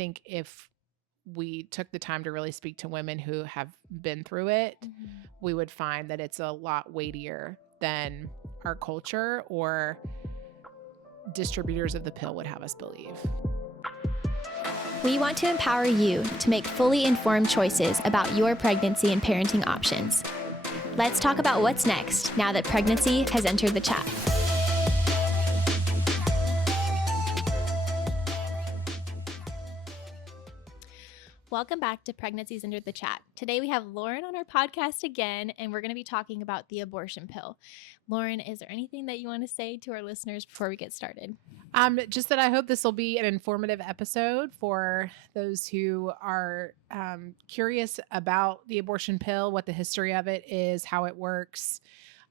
think if we took the time to really speak to women who have been through it, we would find that it's a lot weightier than our culture or distributors of the pill would have us believe. We want to empower you to make fully informed choices about your pregnancy and parenting options. Let's talk about what's next now that pregnancy has entered the chat. Welcome back to Pregnancies Under the Chat. Today we have Lauren on our podcast again, and we're going to be talking about the abortion pill. Lauren, is there anything that you want to say to our listeners before we get started? Just that I hope this will be an informative episode for those who are curious about the abortion pill, what the history of it is, how it works.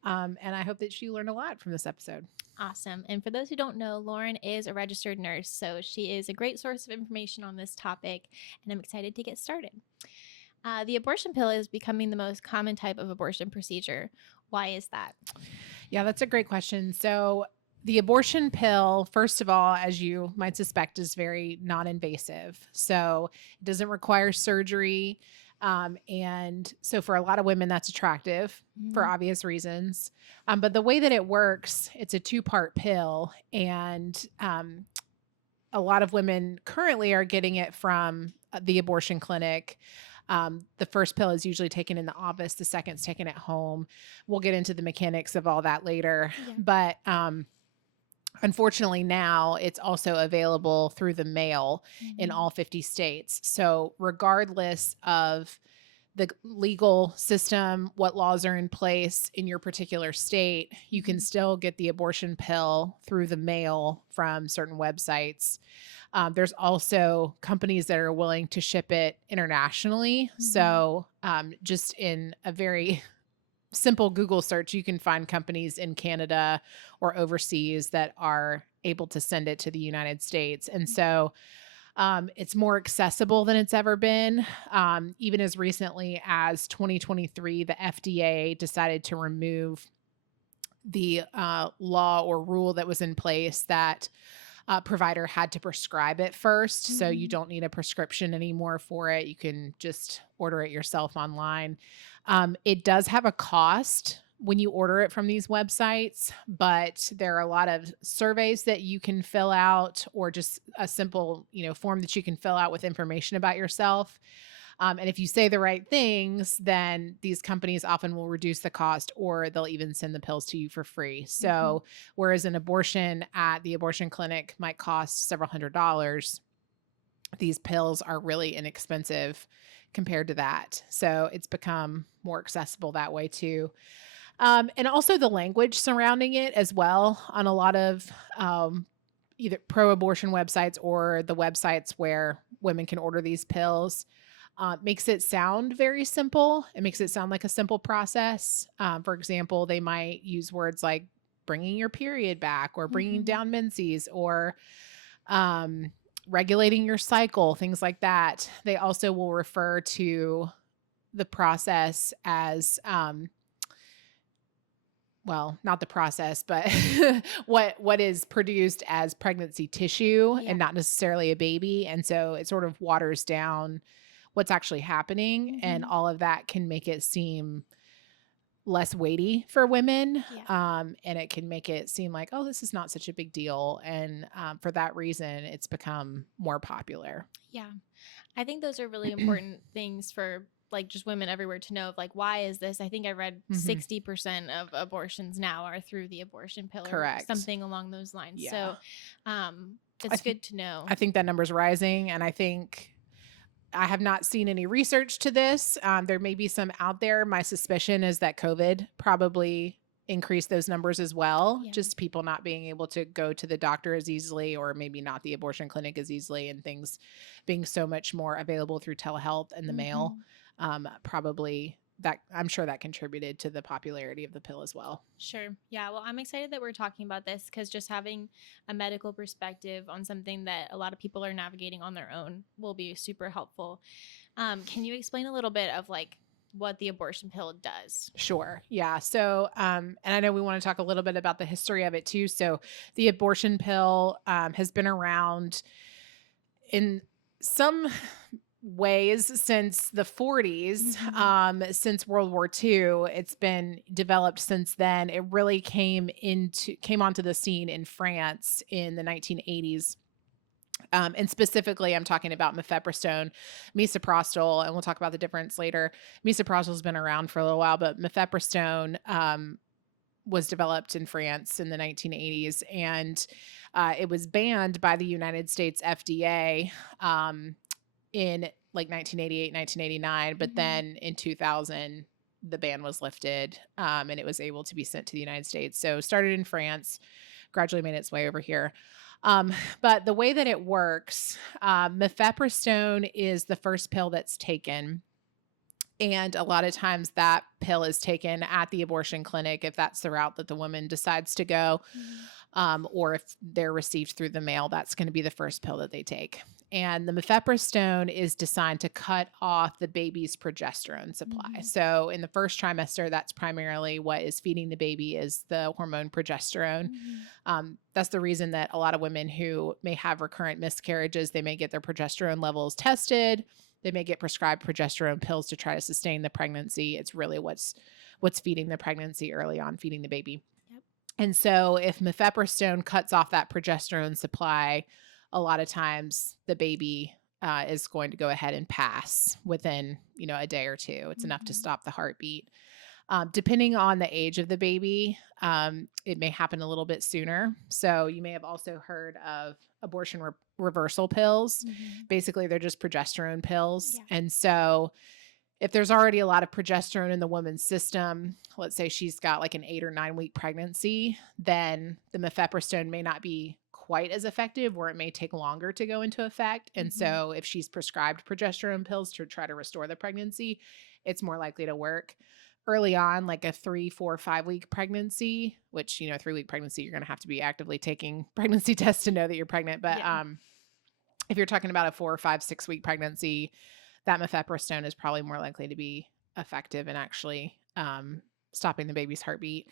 And I hope that you learn a lot from this episode. Awesome. And for those who don't know, Lauren is a registered nurse, so she is a great source of information on this topic, and I'm excited to get started. The abortion pill is becoming the most common type of abortion procedure. Why is that? Yeah, that's a great question. So the abortion pill, first of all, as you might suspect, is very non-invasive. So it doesn't require surgery. And so for a lot of women, that's attractive for obvious reasons. But the way that it works, it's a 2-part pill. And a lot of women currently are getting it from the abortion clinic. The first pill is usually taken in the office. The second's taken at home. We'll get into the mechanics of all that later. Yeah. But unfortunately, now it's also available through the mail in all 50 states. So regardless of the legal system, what laws are in place in your particular state, you can still get the abortion pill through the mail from certain websites. There's also companies that are willing to ship it internationally. So just in a very simple Google search, you can find companies in Canada or overseas that are able to send it to the United States. And so it's more accessible than it's ever been. Even as recently as 2023, the FDA decided to remove the law or rule that was in place that provider had to prescribe it first. So you don't need a prescription anymore for it. You can just order it yourself online. It does have a cost when you order it from these websites, but there are a lot of surveys that you can fill out, or just a simple, form that you can fill out with information about yourself. And if you say the right things, then these companies often will reduce the cost, or they'll even send the pills to you for free. So whereas an abortion at the abortion clinic might cost several $100s, these pills are really inexpensive compared to that. So it's become more accessible that way too. And also the language surrounding it as well on a lot of either pro-abortion websites or the websites where women can order these pills. Makes it sound very simple. It makes it sound like a simple process. For example, they might use words like bringing your period back, or bringing down menses, or regulating your cycle, things like that. They also will refer to the process as, well, not the process, but what is produced as pregnancy tissue and not necessarily a baby. And so it sort of waters down what's actually happening, and all of that can make it seem less weighty for women. And it can make it seem like, oh, this is not such a big deal. And for that reason, it's become more popular. Yeah. I think those are really important things for just women everywhere to know, of why is this? I think I read 60% of abortions now are through the abortion pill. Correct. Or something along those lines. Yeah. So it's good to know. I think that number's rising, and I think I have not seen any research to this. There may be some out there. My suspicion is that COVID probably increased those numbers as well. Yeah. Just people not being able to go to the doctor as easily, or maybe not the abortion clinic as easily, and things being so much more available through telehealth and the mail. Probably that, I'm sure that contributed to the popularity of the pill as well. Sure. Yeah. Well, I'm excited that we're talking about this, because just having a medical perspective on something that a lot of people are navigating on their own will be super helpful. Can you explain a little bit of what the abortion pill does? Sure. Yeah. So, and I know we want to talk a little bit about the history of it too. So the abortion pill has been around in some ways since the 40s, since World War II, it's been developed since then. It really came onto the scene in France in the 1980s. And specifically, I'm talking about mifepristone, misoprostol, and we'll talk about the difference later. Misoprostol has been around for a little while, but mifepristone was developed in France in the 1980s, and it was banned by the United States FDA in like 1988, 1989, but then in 2000, the ban was lifted, and it was able to be sent to the United States. So started in France, gradually made its way over here. But the way that it works, mifepristone is the first pill that's taken. And a lot of times that pill is taken at the abortion clinic if that's the route that the woman decides to go. Or if they're received through the mail, that's going to be the first pill that they take. And the mifepristone is designed to cut off the baby's progesterone supply. So in the first trimester, that's primarily what is feeding the baby is the hormone progesterone. That's the reason that a lot of women who may have recurrent miscarriages, they may get their progesterone levels tested. They may get prescribed progesterone pills to try to sustain the pregnancy. It's really what's feeding the pregnancy early on, feeding the baby. And so if mifepristone cuts off that progesterone supply, a lot of times the baby is going to go ahead and pass within, a day or two. It's enough to stop the heartbeat. Depending on the age of the baby, it may happen a little bit sooner. So you may have also heard of abortion reversal pills. Basically, they're just progesterone pills. Yeah. And so if there's already a lot of progesterone in the woman's system, let's say she's got like an 8 or 9 week pregnancy, then the mifepristone may not be quite as effective, or it may take longer to go into effect. And so if she's prescribed progesterone pills to try to restore the pregnancy, it's more likely to work. Early on, like a 3, 4, 5 week pregnancy, which, 3-week pregnancy, you're going to have to be actively taking pregnancy tests to know that you're pregnant. But if you're talking about a 4 or 5, 6 week pregnancy, that mifepristone is probably more likely to be effective in actually stopping the baby's heartbeat.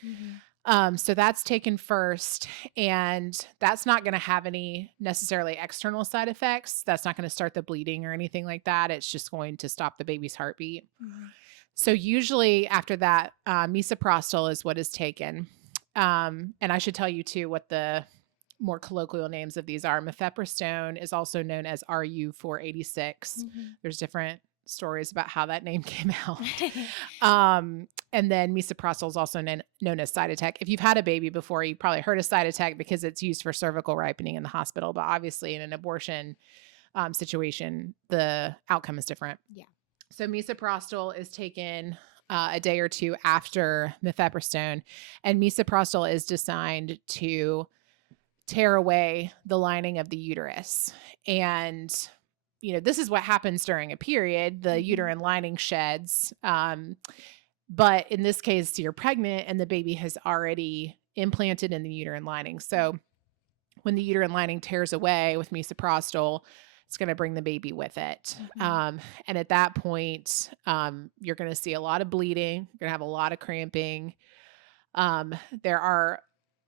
So that's taken first, and that's not going to have any necessarily external side effects. That's not going to start the bleeding or anything like that. It's just going to stop the baby's heartbeat. So usually after that, misoprostol is what is taken. And I should tell you too what the more colloquial names of these are. Mifepristone is also known as RU486. There's different stories about how that name came out. And then misoprostol is also known as Cytotec. If you've had a baby before, you probably heard of Cytotec because it's used for cervical ripening in the hospital. But obviously in an abortion situation, the outcome is different. Yeah. So misoprostol is taken a day or two after mifepristone. And misoprostol is designed to tear away the lining of the uterus. And, this is what happens during a period. The uterine lining sheds. But in this case, you're pregnant and the baby has already implanted in the uterine lining. So when the uterine lining tears away with misoprostol, it's going to bring the baby with it. And at that point, you're going to see a lot of bleeding. You're going to have a lot of cramping. There are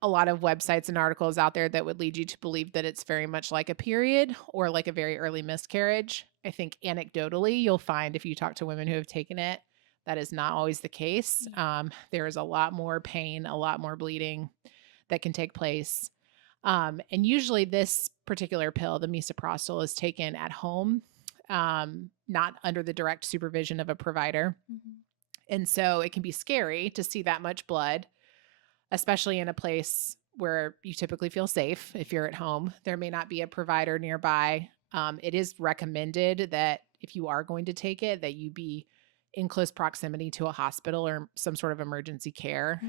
a lot of websites and articles out there that would lead you to believe that it's very much like a period or like a very early miscarriage. I think anecdotally, you'll find if you talk to women who have taken it, that is not always the case. There is a lot more pain, a lot more bleeding that can take place. And usually this particular pill, the misoprostol, is taken at home, not under the direct supervision of a provider. And so it can be scary to see that much blood, especially in a place where you typically feel safe. If you're at home, there may not be a provider nearby. It is recommended that if you are going to take it, that you be in close proximity to a hospital or some sort of emergency care,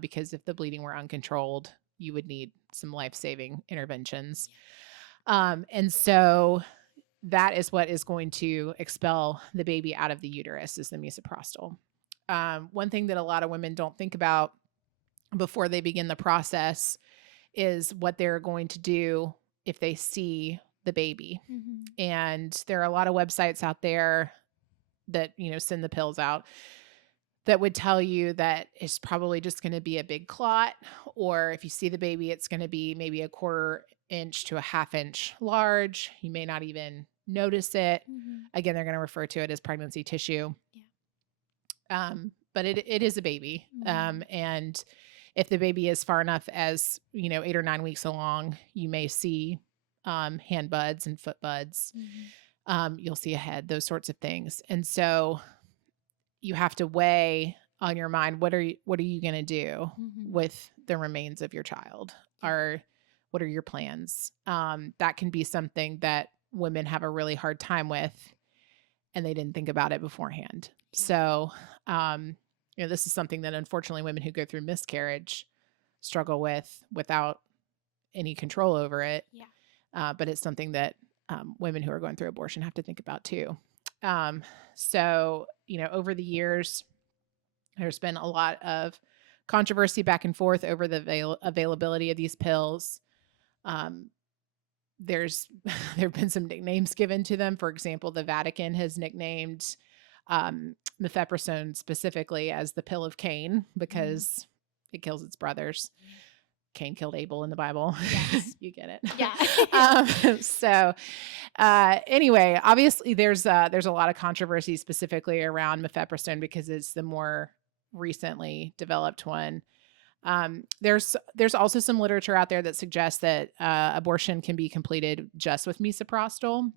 because if the bleeding were uncontrolled, you would need some life-saving interventions. And so that is what is going to expel the baby out of the uterus is the misoprostol. One thing that a lot of women don't think about before they begin the process is what they're going to do if they see the baby. And there are a lot of websites out there that, send the pills out that would tell you that it's probably just going to be a big clot, or if you see the baby, it's going to be maybe a 1/4 inch to a 1/2 inch large. You may not even notice it. Mm-hmm. Again, they're going to refer to it as pregnancy tissue. Yeah. But it is a baby. Mm-hmm. And if the baby is far enough as, 8 or 9 weeks along, you may see hand buds and foot buds. Mm-hmm. You'll see a head, those sorts of things. And so you have to weigh on your mind, what are you going to do Mm-hmm. with the remains of your child? Or what are your plans? That can be something that women have a really hard time with, and they didn't think about it beforehand. Yeah. So, this is something that unfortunately women who go through miscarriage struggle with without any control over it. Yeah. But it's something that women who are going through abortion have to think about too. So, over the years, there's been a lot of controversy back and forth over the availability of these pills. There have been some nicknames given to them. For example, the Vatican has nicknamed mifepristone specifically as the pill of Cain because it kills its brothers. Cain killed Abel in the Bible. Yes. You get it. Yeah. Anyway, obviously there's a lot of controversy specifically around mifepristone because it's the more recently developed one. There's also some literature out there that suggests that abortion can be completed just with misoprostol,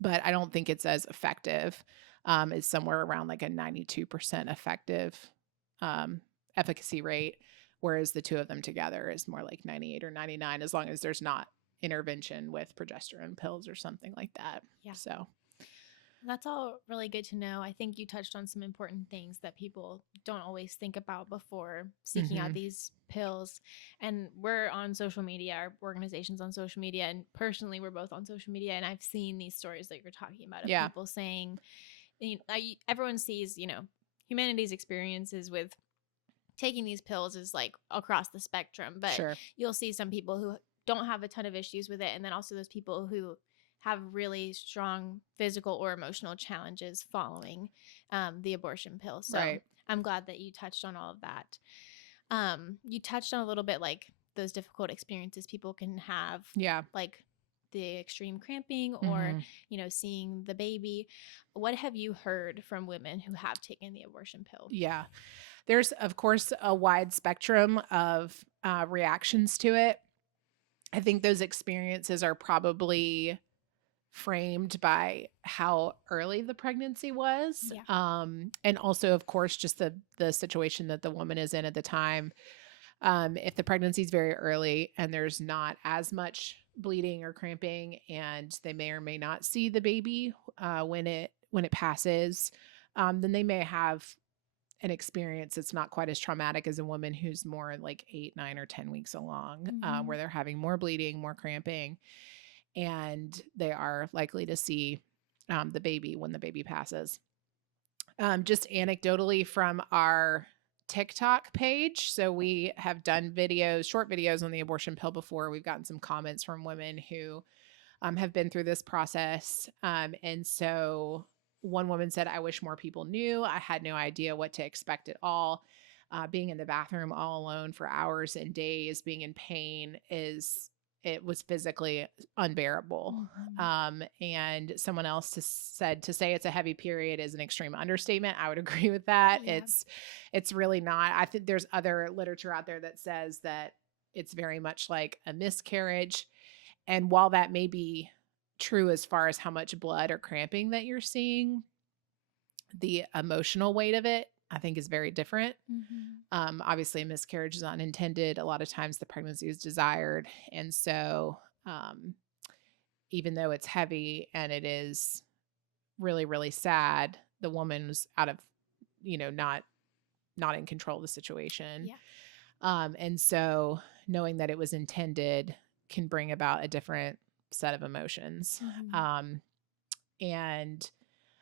but I don't think it's as effective. It's somewhere around like a 92% effective efficacy rate, whereas the two of them together is more like 98 or 99, as long as there's not intervention with progesterone pills or something like that. Yeah. So that's all really good to know. I think you touched on some important things that people don't always think about before seeking out these pills. And we're on social media, our organization's on social media, and personally, we're both on social media. And I've seen these stories that you're talking about of people saying, everyone sees, humanity's experiences with taking these pills is like across the spectrum, but you'll see some people who don't have a ton of issues with it, and then also those people who have really strong physical or emotional challenges following the abortion pill. So I'm glad that you touched on all of that. You touched on a little bit like those difficult experiences people can have, like the extreme cramping or seeing the baby. What have you heard from women who have taken the abortion pill? Yeah, there's of course a wide spectrum of reactions to it. I think those experiences are probably framed by how early the pregnancy was. And also of course just the situation that the woman is in at the time. If the pregnancy is very early and there's not as much bleeding or cramping, and they may or may not see the baby when it passes, then they may have an experience that's not quite as traumatic as a woman who's more like 8, 9, or 10 weeks along, where they're having more bleeding, more cramping, and they are likely to see the baby when the baby passes. Just anecdotally from our TikTok page. So we have done short videos on the abortion pill before. We've gotten some comments from women who have been through this process. And so one woman said, "I wish more people knew. I had no idea what to expect at all. Being in the bathroom all alone for hours and days, being in pain it was physically unbearable." And someone else said, "To say it's a heavy period is an extreme understatement." I would agree with that. Yeah. It's really not. I think there's other literature out there that says that it's very much like a miscarriage. And while that may be true as far as how much blood or cramping that you're seeing, the emotional weight of it, I think, is very different. Obviously, a miscarriage is unintended. A lot of times the pregnancy is desired. And so even though it's heavy and it is really, really sad, the woman's out of, not in control of the situation. And so knowing that it was intended can bring about a different set of emotions. And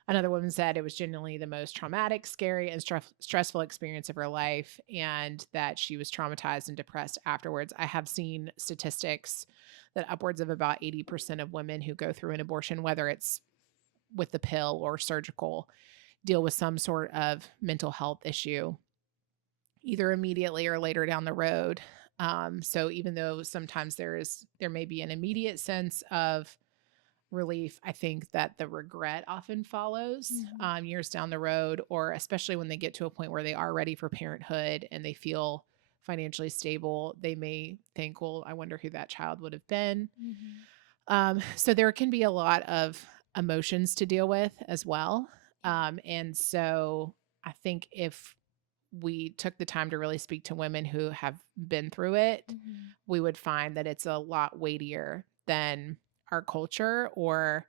another woman said it was genuinely the most traumatic, scary, and stressful experience of her life, and that she was traumatized and depressed afterwards. I have seen statistics that upwards of about 80% of women who go through an abortion, whether it's with the pill or surgical, deal with some sort of mental health issue, either immediately or later down the road. So even though sometimes there may be an immediate sense of relief, I think that the regret often follows years down the road, or especially when they get to a point where they are ready for parenthood and they feel financially stable, they may think, well, I wonder who that child would have been. So there can be a lot of emotions to deal with as well. And so I think if we took the time to really speak to women who have been through it, we would find that it's a lot weightier than our culture or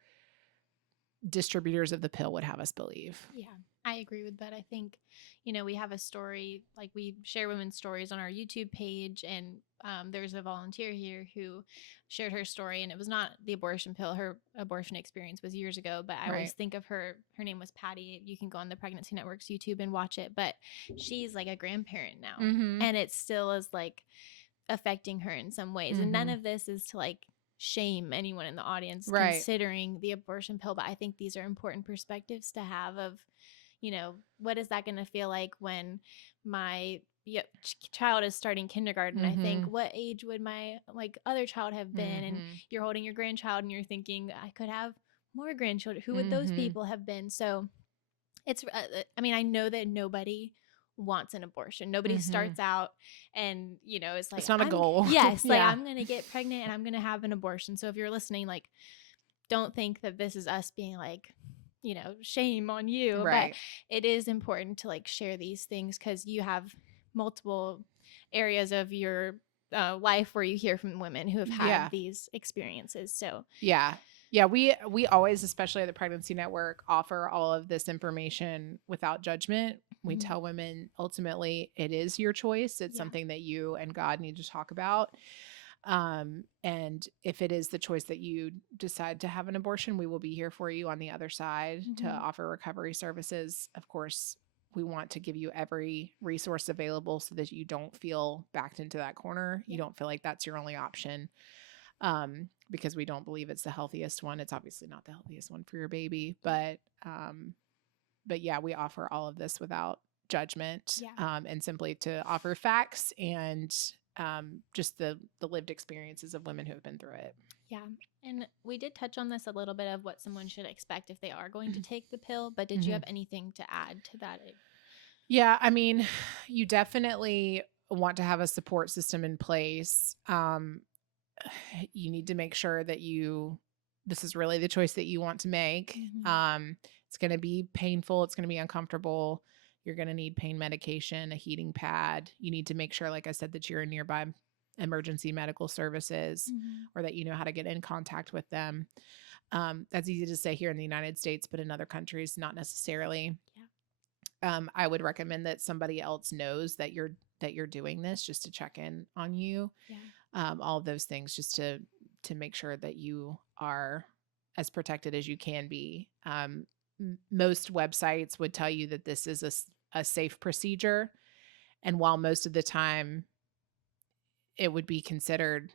distributors of the pill would have us believe. Yeah, I agree with that. I think, you know, we have a story, like we share women's stories on our YouTube page, and there's a volunteer here who shared her story, and it was not the abortion pill. Her abortion experience was years ago, but I always think of her. Her name was Patty. You can go on the Pregnancy Network's YouTube and watch it, but she's like a grandparent now, and it still is like affecting her in some ways. And none of this is to like shame anyone in the audience considering the abortion pill, but I think these are important perspectives to have of, you know, what is that going to feel like when my child is starting kindergarten? I think, what age would my like other child have been? And you're holding your grandchild and you're thinking, I could have more grandchildren. Who would those people have been? So it's I mean, I know that nobody wants an abortion. Nobody starts out and, you know, it's like, it's not a goal. Yes, like I'm going to get pregnant and I'm going to have an abortion. So if you're listening, like, don't think that this is us being like, you know, shame on you. But it is important to like share these things because you have multiple areas of your life where you hear from women who have had these experiences. So yeah, we always, especially at the Pregnancy Network, offer all of this information without judgment. We tell women ultimately it is your choice. It's something that you and God need to talk about. And if it is the choice that you decide to have an abortion, we will be here for you on the other side to offer recovery services. Of course, we want to give you every resource available so that you don't feel backed into that corner. You don't feel like that's your only option. Because we don't believe it's the healthiest one. It's obviously not the healthiest one for your baby, but yeah, we offer all of this without judgment, and simply to offer facts and just the lived experiences of women who have been through it. Yeah. And we did touch on this a little bit of what someone should expect if they are going to take the pill, but did you have anything to add to that? Yeah, I mean, you definitely want to have a support system in place. You need to make sure that this is really the choice that you want to make. It's going to be painful. It's going to be uncomfortable. You're going to need pain medication, a heating pad. You need to make sure, like I said, that you're in nearby emergency medical services or that you know how to get in contact with them. That's easy to say here in the United States, but in other countries, not necessarily. I would recommend that somebody else knows that you're doing this, just to check in on you. All of those things, just to make sure that you are as protected as you can be. Most websites would tell you that this is a safe procedure. And while most of the time it would be considered,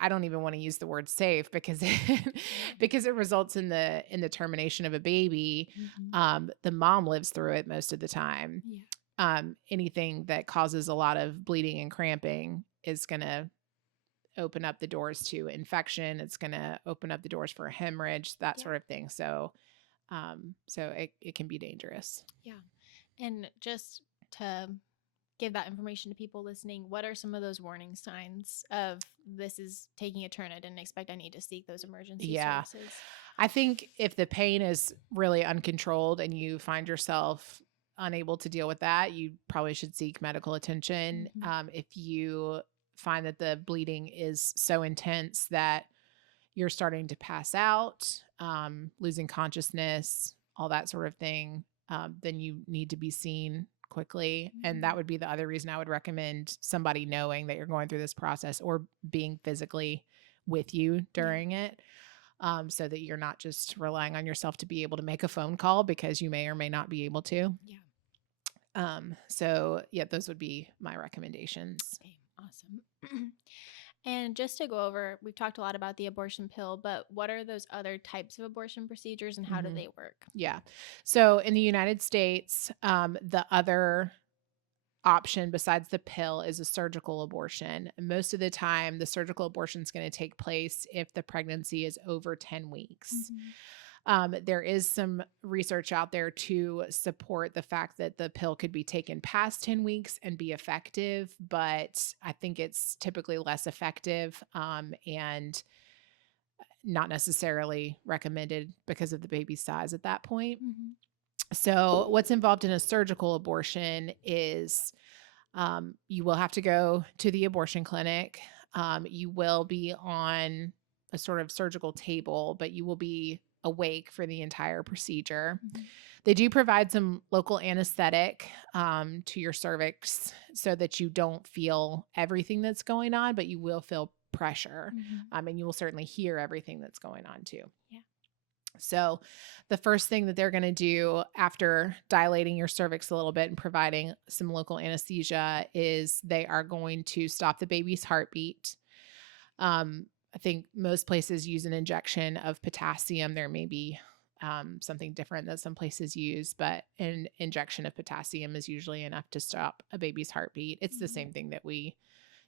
I don't even want to use the word safe because it results in the termination of a baby. The mom lives through it most of the time. Anything that causes a lot of bleeding and cramping is going to open up the doors to infection. It's going to open up the doors for a hemorrhage, that sort of thing. So it can be dangerous. Yeah. And just to give that information to people listening, what are some of those warning signs of this is taking a turn I didn't expect, I need to seek those emergency services? I think if the pain is really uncontrolled and you find yourself unable to deal with that, you probably should seek medical attention. If you find that the bleeding is so intense that you're starting to pass out, losing consciousness, all that sort of thing, then you need to be seen quickly. And that would be the other reason I would recommend somebody knowing that you're going through this process or being physically with you during it, so that you're not just relying on yourself to be able to make a phone call, because you may or may not be able to. So yeah, those would be my recommendations. Okay, awesome. And just to go over, we've talked a lot about the abortion pill, but what are those other types of abortion procedures and how do they work? Yeah. So in the United States, the other option besides the pill is a surgical abortion. And most of the time, the surgical abortion is going to take place if the pregnancy is over 10 weeks. There is some research out there to support the fact that the pill could be taken past 10 weeks and be effective, but I think it's typically less effective and not necessarily recommended because of the baby size at that point. So what's involved in a surgical abortion is you will have to go to the abortion clinic. You will be on a sort of surgical table, but you will be awake for the entire procedure. They do provide some local anesthetic to your cervix so that you don't feel everything that's going on, but you will feel pressure. And you will certainly hear everything that's going on too. Yeah. So the first thing that they're going to do after dilating your cervix a little bit and providing some local anesthesia is they are going to stop the baby's heartbeat. I think most places use an injection of potassium. There may be something different that some places use, but an injection of potassium is usually enough to stop a baby's heartbeat. It's the same thing that we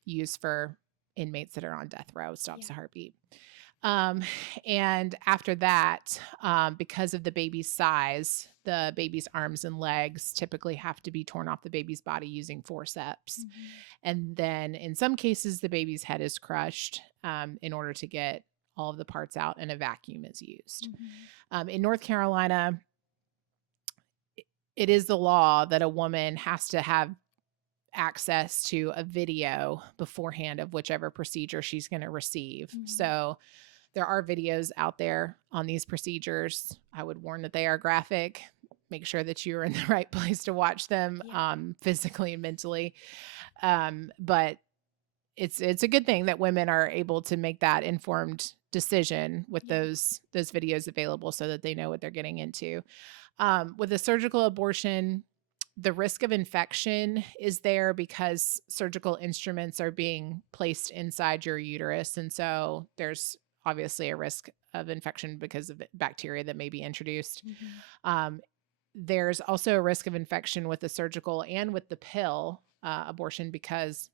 use for inmates that are on death row, stops the heartbeat. And after that, because of the baby's size, the baby's arms and legs typically have to be torn off the baby's body using forceps. And then in some cases, the baby's head is crushed in order to get all of the parts out, and a vacuum is used. In North Carolina, it is the law that a woman has to have access to a video beforehand of whichever procedure she's going to receive. So there are videos out there on these procedures. I would warn that they are graphic. Make sure that you're in the right place to watch them physically and mentally. But it's a good thing that women are able to make that informed decision with those videos available so that they know what they're getting into. With a surgical abortion, the risk of infection is there because surgical instruments are being placed inside your uterus. And so there's obviously a risk of infection because of bacteria that may be introduced. There's also a risk of infection with the surgical and with the pill abortion because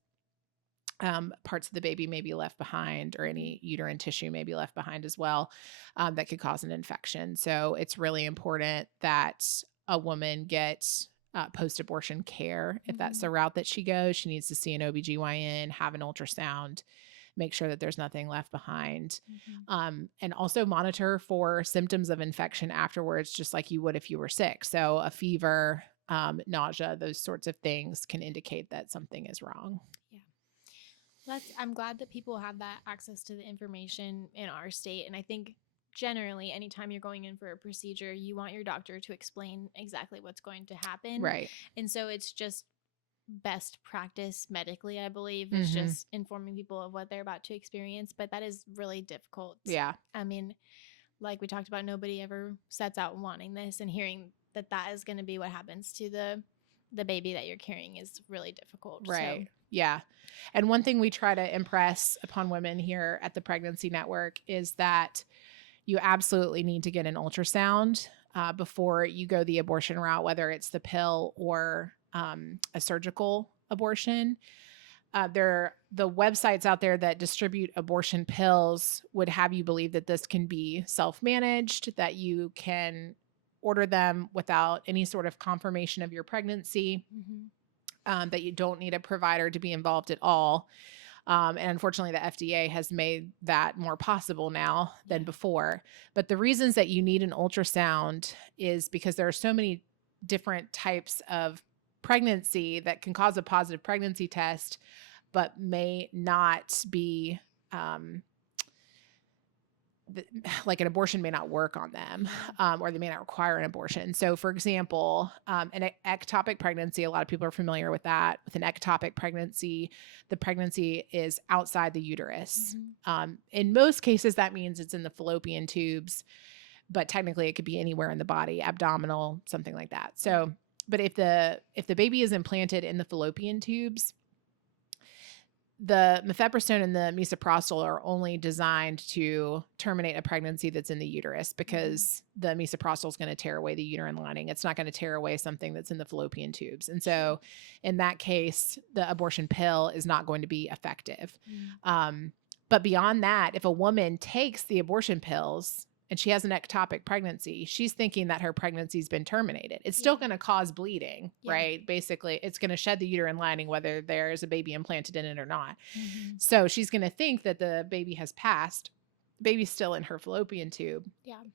parts of the baby may be left behind, or any uterine tissue may be left behind as well, that could cause an infection. So it's really important that a woman gets post-abortion care. If that's the route that she goes, she needs to see an OBGYN, have an ultrasound, make sure that there's nothing left behind, and also monitor for symptoms of infection afterwards, just like you would if you were sick. So a fever, nausea, those sorts of things can indicate that something is wrong. I'm glad that people have that access to the information in our state. And I think generally, anytime you're going in for a procedure, you want your doctor to explain exactly what's going to happen. Right. And so it's just best practice medically, I believe, is just informing people of what they're about to experience. But that is really difficult. Yeah. I mean, like we talked about, nobody ever sets out wanting this, and hearing that that is going to be what happens to the baby that you're carrying is really difficult. Right. So. Yeah. And one thing we try to impress upon women here at the Pregnancy Network is that you absolutely need to get an ultrasound before you go the abortion route, whether it's the pill or a surgical abortion. The websites out there that distribute abortion pills would have you believe that this can be self-managed, that you can order them without any sort of confirmation of your pregnancy, that you don't need a provider to be involved at all. And unfortunately, the FDA has made that more possible now than before. But the reasons that you need an ultrasound is because there are so many different types of pregnancy that can cause a positive pregnancy test, but may not be like an abortion may not work on them, or they may not require an abortion. So for example, an ectopic pregnancy, a lot of people are familiar with that. With an ectopic pregnancy, the pregnancy is outside the uterus. In most cases, that means it's in the fallopian tubes, but technically it could be anywhere in the body, abdominal, something like that. So, but if the baby is implanted in the fallopian tubes, the mifepristone and the misoprostol are only designed to terminate a pregnancy that's in the uterus, because the misoprostol is going to tear away the uterine lining. It's not going to tear away something that's in the fallopian tubes. And so in that case, the abortion pill is not going to be effective. But beyond that, if a woman takes the abortion pills and she has an ectopic pregnancy, she's thinking that her pregnancy's been terminated. It's still going to cause bleeding, right? Basically, it's going to shed the uterine lining, whether there's a baby implanted in it or not. So she's going to think that the baby has passed. The baby's still in her fallopian tube.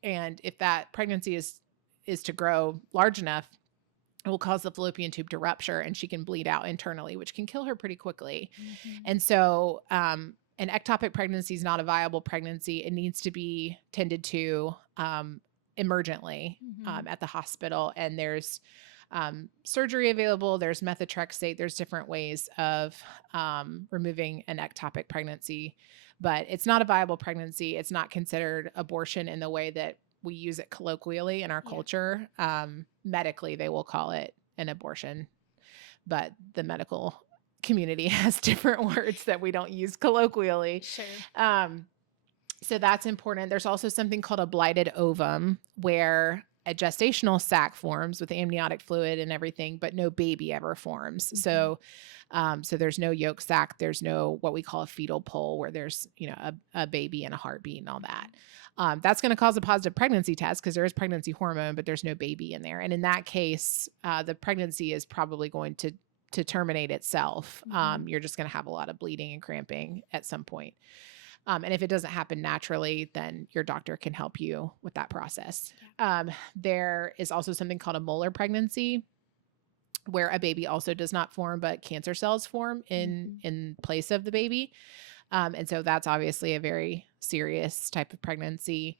And if that pregnancy is to grow large enough, it will cause the fallopian tube to rupture, and she can bleed out internally, which can kill her pretty quickly. And so, an ectopic pregnancy is not a viable pregnancy. It needs to be tended to emergently at the hospital. And there's surgery available. There's methotrexate. There's different ways of removing an ectopic pregnancy. But it's not a viable pregnancy. It's not considered abortion in the way that we use it colloquially in our culture. Medically, they will call it an abortion. But the medical community has different words that we don't use colloquially. So that's important. There's also something called a blighted ovum, where a gestational sac forms with amniotic fluid and everything, but no baby ever forms. So there's no yolk sac. There's no what we call a fetal pole, where there's a baby and a heartbeat and all that. That's going to cause a positive pregnancy test, because there is pregnancy hormone, but there's no baby in there. And in that case, the pregnancy is probably going to terminate itself. You're just going to have a lot of bleeding and cramping at some point. And if it doesn't happen naturally, then your doctor can help you with that process. There is also something called a molar pregnancy, where a baby also does not form, but cancer cells form in place of the baby. And so that's obviously a very serious type of pregnancy.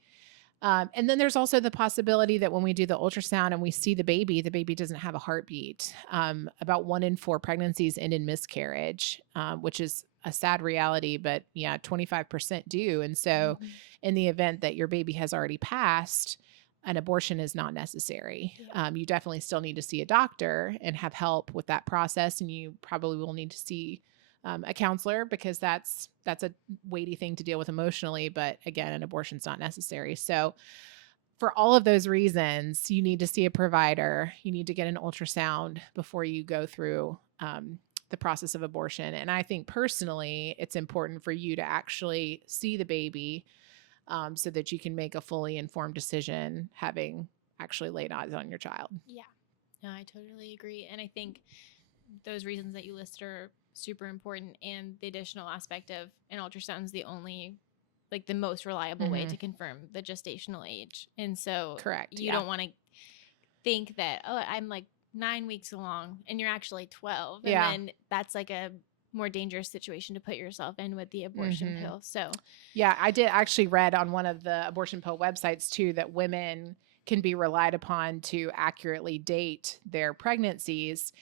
And then there's also the possibility that when we do the ultrasound and we see the baby doesn't have a heartbeat. About 1 in 4 pregnancies end in miscarriage, which is a sad reality, but 25% do. And so in the event that your baby has already passed, an abortion is not necessary. You definitely still need to see a doctor and have help with that process. And you probably will need to see a counselor, because that's a weighty thing to deal with emotionally. But again, an abortion's not necessary. So for all of those reasons, you need to see a provider. You need to get an ultrasound before you go through the process of abortion. And I think personally, it's important for you to actually see the baby so that you can make a fully informed decision, having actually laid eyes on your child. Yeah, no, I totally agree. And I think those reasons that you listed are super important, and the additional aspect of an ultrasound is the only, like, the most reliable way to confirm the gestational age. And so you don't want to think that, oh, I'm like 9 weeks along and you're actually 12, and then that's like a more dangerous situation to put yourself in with the abortion pill. So I did actually read on one of the abortion pill websites too that women can be relied upon to accurately date their pregnancies.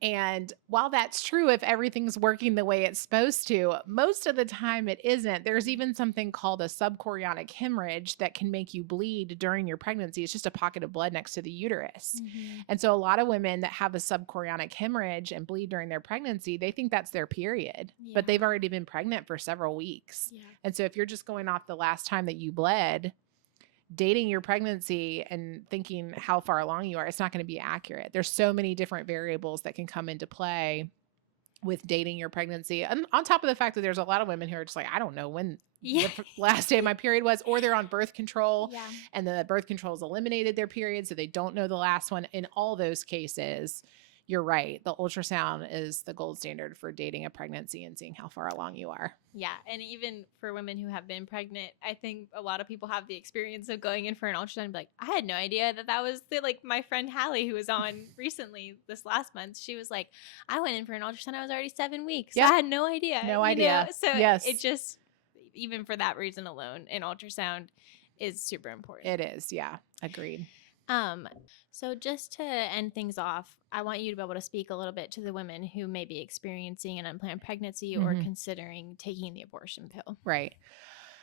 And while that's true, if everything's working the way it's supposed to, most of the time it isn't. There's even something called a subchorionic hemorrhage that can make you bleed during your pregnancy. It's just a pocket of blood next to the uterus. And so a lot of women that have a subchorionic hemorrhage and bleed during their pregnancy, they think that's their period, but they've already been pregnant for several weeks. And so if you're just going off the last time that you bled, dating your pregnancy and thinking how far along you are, it's not going to be accurate. There's so many different variables that can come into play with dating your pregnancy. And on top of the fact that there's a lot of women who are just like, I don't know when the last day of my period was, or they're on birth control and the birth control has eliminated their period, so they don't know the last one. In all those cases, you're right. The ultrasound is the gold standard for dating a pregnancy and seeing how far along you are. Yeah. And even for women who have been pregnant, I think a lot of people have the experience of going in for an ultrasound and be like, I had no idea that was like my friend Hallie, who was on recently this last month. She was like, I went in for an ultrasound. I was already 7 weeks. I had no idea. No idea. So it just, even for that reason alone, an ultrasound is super important. It is. Yeah. Agreed. So just to end things off, I want you to be able to speak a little bit to the women who may be experiencing an unplanned pregnancy or considering taking the abortion pill. Right.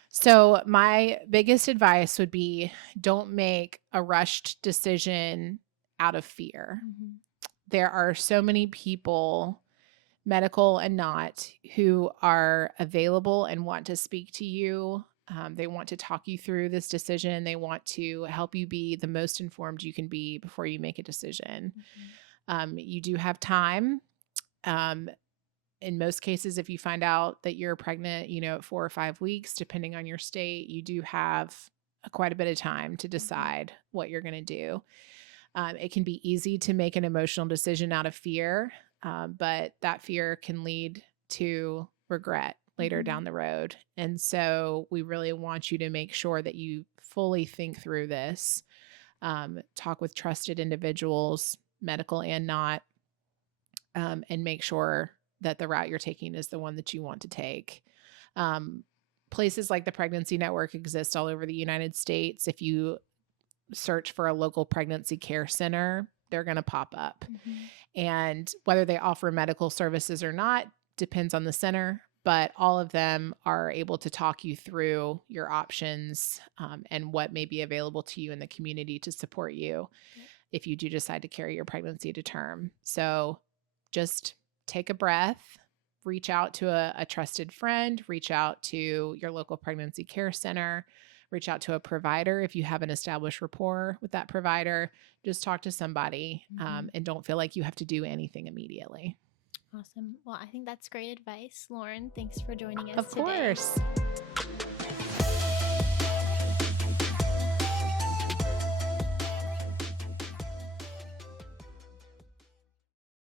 So my biggest advice would be, don't make a rushed decision out of fear. There are so many people medical and not, who are available and want to speak to you. They want to talk you through this decision. They want to help you be the most informed you can be before you make a decision. You do have time. In most cases, if you find out that you're pregnant, at 4 or 5 weeks, depending on your state, you do have quite a bit of time to decide what you're going to do. It can be easy to make an emotional decision out of fear, but that fear can lead to regret later down the road. And so we really want you to make sure that you fully think through this, talk with trusted individuals, medical and not, and make sure that the route you're taking is the one that you want to take. Places like the Pregnancy Network exist all over the United States. If you search for a local pregnancy care center, they're going to pop up. And whether they offer medical services or not depends on the center, but all of them are able to talk you through your options, and what may be available to you in the community to support you if you do decide to carry your pregnancy to term. So just take a breath, reach out to a trusted friend, reach out to your local pregnancy care center, reach out to a provider if you have an established rapport with that provider. Just talk to somebody, and don't feel like you have to do anything immediately. Awesome. Well, I think that's great advice. Lauren, thanks for joining us Of today. course.